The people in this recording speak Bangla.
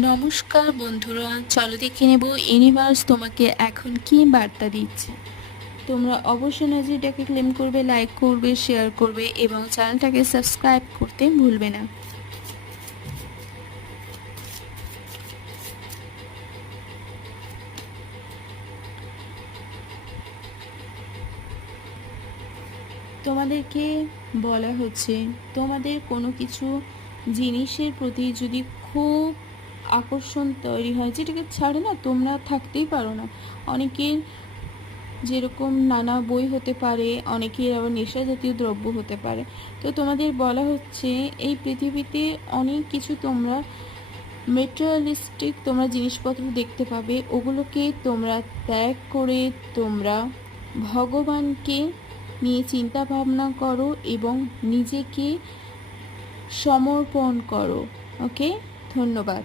নমস্কার বন্ধুরা, চলো দেখে নেব ইউনিভার্স তোমাকে এখন কি বার্তা দিচ্ছে। তোমরা অবশ্যই এনার্জিটাকে ক্লেম করবে, লাইক করবে, শেয়ার করবে এবং চ্যানেলটাকে সাবস্ক্রাইব করতে ভুলবে না। তোমাদেরকে বলা হচ্ছে তোমাদের কোনো কিছু জিনিসের প্রতি যদি খুব আকর্ষণ তৈরি হয়, যেটাকে ছাড়ে না তোমরা থাকতেই পারো না। অনেকের যেরকম নানা বই হতে পারে, অনেকের আবার নেশা জাতীয় দ্রব্য হতে পারে। তো তোমাদের বলা হচ্ছে এই পৃথিবীতে অনেক কিছু তোমরা মেটেরিয়ালিস্টিক তোমরা জিনিসপত্র দেখতে পাবে, ওগুলোকে তোমরা ত্যাগ করে তোমরা ভগবানকে নিয়ে চিন্তা ভাবনা করো এবং নিজেকে সমর্পণ করো। ওকে, ধন্যবাদ।